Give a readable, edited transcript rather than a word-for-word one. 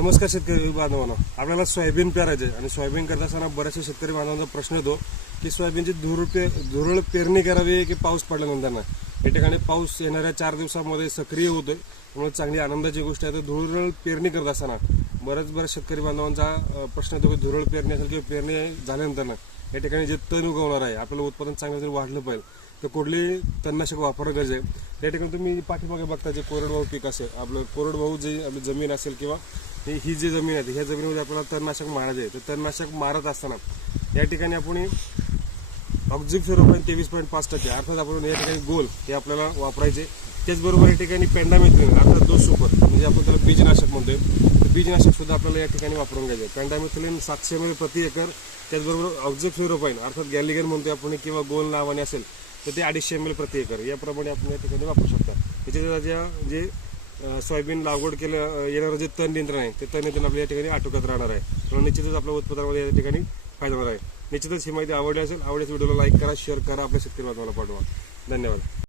नमस्कार शेतकरी बांधवांनो, आपल्याला सोयाबीन पेरायचे आणि सोयाबीन करत असताना बऱ्याचशा शेतकरी बांधवांचा प्रश्न येतो की सोयाबीनची धुरळ पेरणी करावी की पाऊस पडल्यानंतर ना. या ठिकाणी पाऊस येणाऱ्या 4 दिवसांमध्ये सक्रिय होतोय, त्यामुळे चांगली आनंदाची गोष्ट आहे. तर धुरळ पेरणी करत असताना बऱ्याच शेतकरी बांधवांचा प्रश्न येतो की धुरळ पेरणी असेल किंवा पेरणी झाल्यानंतर ना या ठिकाणी जे तण उगवणार आहे, आपल्याला उत्पादन चांगलं जर वाढलं पाहिजे तर कुठली तणनाशक वापरणं गरजेचं आहे. त्या ठिकाणी तुम्ही पाठीमागे बघता जे कोरडवाहू पीक असेल, आपलं कोरडवाहू जे आपली जमीन असेल किंवा ही जी जमीन आहे ह्या जमिनीमध्ये आपल्याला तणनाशक मारायचे आहे. तर तणनाशक मारत असताना या ठिकाणी आपण ऑक्झिफ्लोरोक्विन 23.5% अर्थात आपण या ठिकाणी गोल हे आपल्याला वापरायचे. त्याचबरोबर या ठिकाणी पेंडामिथिलिन अर्थात 2 सुपर म्हणजे आपण त्याला बीजनाशक म्हणतोय, तर बीजनाशक सुद्धा आपल्याला या ठिकाणी वापरून घ्यायचे. पेंडामिथिलिन 700 ml प्रति एकर, त्याचबरोबर ऑक्झिफ्लोरोक्विन अर्थात गॅलिगन म्हणतोय आपण किंवा गोल नावाने असेल तर ते 250 ml प्रति एकर याप्रमाणे आपण या ठिकाणी वापरू शकता. त्याच्या जे सोयाबीन लागवड केलं येणारं जे तण नियंत्रण आहे ते तण नियंत्रण आपल्या या ठिकाणी आटोक्यात राहणार आहे. म्हणून निश्चितच आपल्या उत्पादनामध्ये या ठिकाणी फायदा होणार आहे. निश्चितच ही माहिती आवडली असेल, आवडल्यास व्हिडिओला लाईक करा, शेअर करा, आपल्या शेतकरी बांधवांना पाठवा. धन्यवाद.